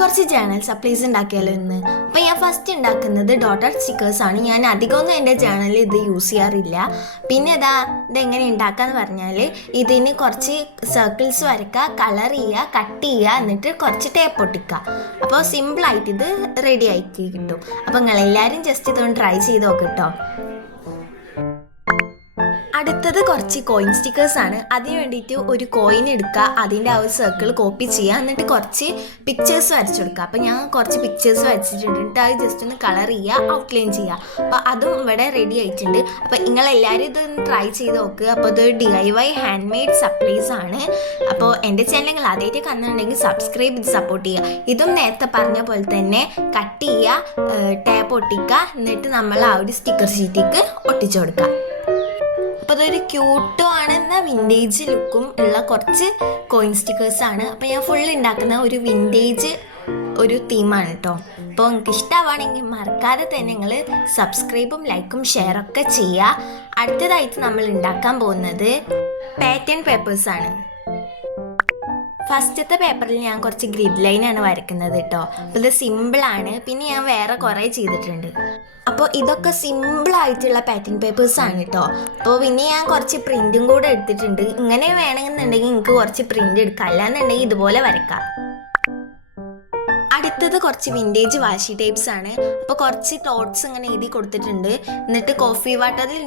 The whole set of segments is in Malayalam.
കുറച്ച് ജേണൽ സപ്ലൈസ് ഉണ്ടാക്കിയാലോ ഇന്ന്. അപ്പം ഞാൻ ഫസ്റ്റ് ഉണ്ടാക്കുന്നത് ഡോട്ടർ സ്റ്റിക്കേഴ്സ് ആണ്. ഞാൻ അധികമൊന്നും എന്റെ ജേണലിൽ ഇത് യൂസ് ചെയ്യാറില്ല. പിന്നെ ഇതാ ഇതെങ്ങനെ ഉണ്ടാക്കാന്ന് പറഞ്ഞാൽ ഇതിന് കുറച്ച് സർക്കിൾസ് വരയ്ക്കുക കളർ ചെയ്യുക കട്ട് ചെയ്യുക എന്നിട്ട് കുറച്ച് ടേപ്പ് ഒട്ടിക്കുക. അപ്പോൾ സിമ്പിളായിട്ട് ഇത് റെഡി ആക്കി കിട്ടും. അപ്പോൾ നിങ്ങളെല്ലാവരും ജസ്റ്റ് ഇതൊന്ന് ട്രൈ ചെയ്ത് നോക്കിട്ടോ അടുത്തത് കുറച്ച് കോയിൻ സ്റ്റിക്കേഴ്സ് ആണ്. അതിന് വേണ്ടിയിട്ട് ഒരു കോയിൻ എടുക്കുക. അതിന്റെ ആ ഒരു സർക്കിൾ കോപ്പി ചെയ്യുക. എന്നിട്ട് കുറച്ച് പിക്ചേഴ്സ് വരച്ചു കൊടുക്കുക. അപ്പോൾ ഞാൻ കുറച്ച് പിക്ചേഴ്സ് വരച്ചിട്ടുണ്ട്. അത് ജസ്റ്റ് ഒന്ന് കളർ ചെയ്യുക ഔട്ട്ലൈൻ ചെയ്യുക. അപ്പോൾ അതും ഇവിടെ റെഡി ആയിട്ടുണ്ട്. അപ്പോൾ നിങ്ങളെല്ലാവരും ഇതൊന്ന് ട്രൈ ചെയ്ത് നോക്കുക അപ്പോൾ ഇത് D I Y hand made supplies ആണ്. അപ്പോൾ എന്റെ ചാനൽ നിങ്ങൾ ആദ്യമായിട്ട് കണ്ടിട്ടുണ്ടെങ്കിൽ സബ്സ്ക്രൈബ് ചെയ്ത് സപ്പോർട്ട് ചെയ്യുക. ഇതും നേരത്തെ പറഞ്ഞ പോലെ തന്നെ കട്ട് ചെയ്യുക ടാപ്പ് ഒട്ടിക്കുക. എന്നിട്ട് നമ്മൾ ആ ഒരു സ്റ്റിക്കർ ഷീറ്റിക്ക് ഒട്ടിച്ചു കൊടുക്കുക. അപ്പോൾ അതൊരു ക്യൂട്ടും ആണ് എന്നാൽ വിന്റേജ് ലുക്കും ഉള്ള കുറച്ച് കോയിൻ സ്റ്റിക്കേഴ്സ് ആണ്. അപ്പോൾ ഞാൻ ഫുൾ ഉണ്ടാക്കുന്ന ഒരു വിന്റേജ് ഒരു തീമാണ് കേട്ടോ അപ്പോൾ നിങ്ങൾക്ക് ഇഷ്ടമാണെങ്കിൽ മറക്കാതെ തന്നെ നിങ്ങൾ സബ്സ്ക്രൈബും ലൈക്കും ഷെയറൊക്കെ ചെയ്യുക അടുത്തതായിട്ട് നമ്മൾ ഉണ്ടാക്കാൻ പോകുന്നത് പാറ്റേൺ പേപ്പേഴ്സ് ആണ്. ഫസ്റ്റത്തെ പേപ്പറിൽ ഞാൻ കുറച്ച് ഗ്രിഡ് ലൈൻ ആണ് വരയ്ക്കുന്നത് കേട്ടോ അപ്പോൾ ഇത് സിമ്പിളാണ് പിന്നെ ഞാൻ വേറെ കുറേ ചെയ്തിട്ടുണ്ട്. അപ്പോൾ ഇതൊക്കെ സിമ്പിൾ ആയിട്ടുള്ള പാറ്റേൺ പേപ്പേഴ്സ് ആണ് കേട്ടോ അപ്പോൾ പിന്നെ ഞാൻ കുറച്ച് പ്രിന്റും കൂടെ എടുത്തിട്ടുണ്ട്. ഇങ്ങനെ വേണമെന്നുണ്ടെങ്കിൽ നിങ്ങൾക്ക് കുറച്ച് പ്രിന്റ് എടുക്കാം. അല്ലാന്നുണ്ടെങ്കിൽ ഇതുപോലെ വരയ്ക്കാം. അടുത്തത് കുറച്ച് വിന്റേജ് വാഷി ടൈപ്സ് ആണ്. അപ്പോൾ കുറച്ച് തോട്ട്സ് ഇങ്ങനെ എഴുതി കൊടുത്തിട്ടുണ്ട്. എന്നിട്ട് കോഫി വാട്ടറിൽ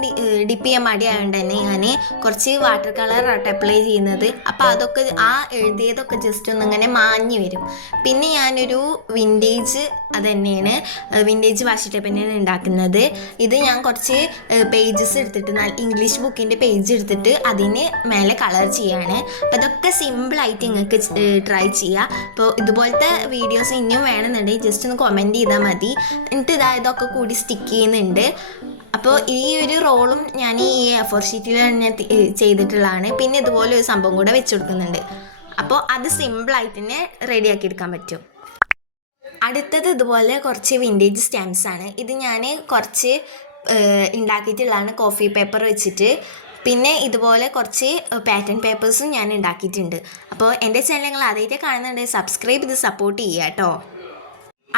ഡിപ്പ് ചെയ്യാൻ മടിയായതുകൊണ്ട് തന്നെ ഞാൻ കുറച്ച് വാട്ടർ കളർ ആട്ട് അപ്ലൈ ചെയ്യുന്നത്. അപ്പോൾ അതൊക്കെ ആ എഴുതിയതൊക്കെ ജസ്റ്റ് ഒന്ന് ഇങ്ങനെ മാഞ്ഞു വരും. പിന്നെ ഞാനൊരു വിന്റേജ് അത് തന്നെയാണ് വിന്റേജ് വാഷി ടൈപ്പ് തന്നെയാണ് ഉണ്ടാക്കുന്നത് ഇത് ഞാൻ കുറച്ച് പേജസ് എടുത്തിട്ട് ഇംഗ്ലീഷ് ബുക്കിന്റെ പേജ് എടുത്തിട്ട് അതിന് മേലെ കളർ ചെയ്യാണ്. അപ്പോൾ അതൊക്കെ സിമ്പിളായിട്ട് നിങ്ങൾക്ക് ട്രൈ ചെയ്യുക അപ്പോൾ ഇതുപോലത്തെ വീഡിയോസ് ഇനിയും വേണമെന്നുണ്ടെങ്കിൽ ജസ്റ്റ് ഒന്ന് കമന്റ് ചെയ്താൽ മതി. എന്നിട്ട് ഇതാ ഇതൊക്കെ കൂടി സ്റ്റിക്ക് ചെയ്യുന്നുണ്ട്. അപ്പോൾ ഈ ഒരു റോളും ഞാൻ ഈ എഫോർ ഷീറ്റിൽ തന്നെ ചെയ്തിട്ടുള്ളതാണ്. പിന്നെ ഇതുപോലെ ഒരു സംഭവം കൂടെ വെച്ച് കൊടുക്കുന്നുണ്ട്. അപ്പോൾ അത് സിമ്പിളായിട്ട് തന്നെ റെഡിയാക്കി എടുക്കാൻ പറ്റും. അടുത്തത് ഇതുപോലെ കുറച്ച് വിന്റേജ് സ്റ്റാമ്പ്സ് ആണ്. ഇത് ഞാൻ കുറച്ച് ഉണ്ടാക്കിയിട്ടുള്ളതാണ് കോഫി പേപ്പർ വെച്ചിട്ട്. പിന്നെ ഇതുപോലെ കുറച്ച് പാറ്റേൺ പേപ്പേഴ്സും ഞാൻ ഉണ്ടാക്കിയിട്ടുണ്ട്. അപ്പോൾ എന്റെ ചാനൽ നിങ്ങൾ കാണുന്നുണ്ടെങ്കിൽ സബ്സ്ക്രൈബ് ചെയ്ത് സപ്പോർട്ട് ചെയ്യുക കേട്ടോ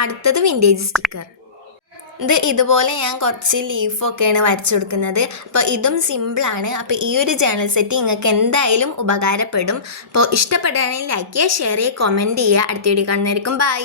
അടുത്തത് വിന്റേജ് സ്റ്റിക്കർ ഇത് ഇതുപോലെ ഞാൻ കുറച്ച് ലീഫൊക്കെയാണ് വരച്ചു കൊടുക്കുന്നത്. അപ്പോൾ ഇതും സിമ്പിളാണ് അപ്പോൾ ഈ ഒരു ജേണൽ സെറ്റ് നിങ്ങൾക്ക് എന്തായാലും ഉപകാരപ്പെടും. അപ്പോൾ ഇഷ്ടപ്പെടുകയാണെങ്കിൽ ലൈക്ക് ചെയ്യുക ഷെയർ ചെയ്യുക കമന്റ് ചെയ്യുക. അടുത്ത വീഡിയോ കാണുന്നതായിരിക്കും ബൈ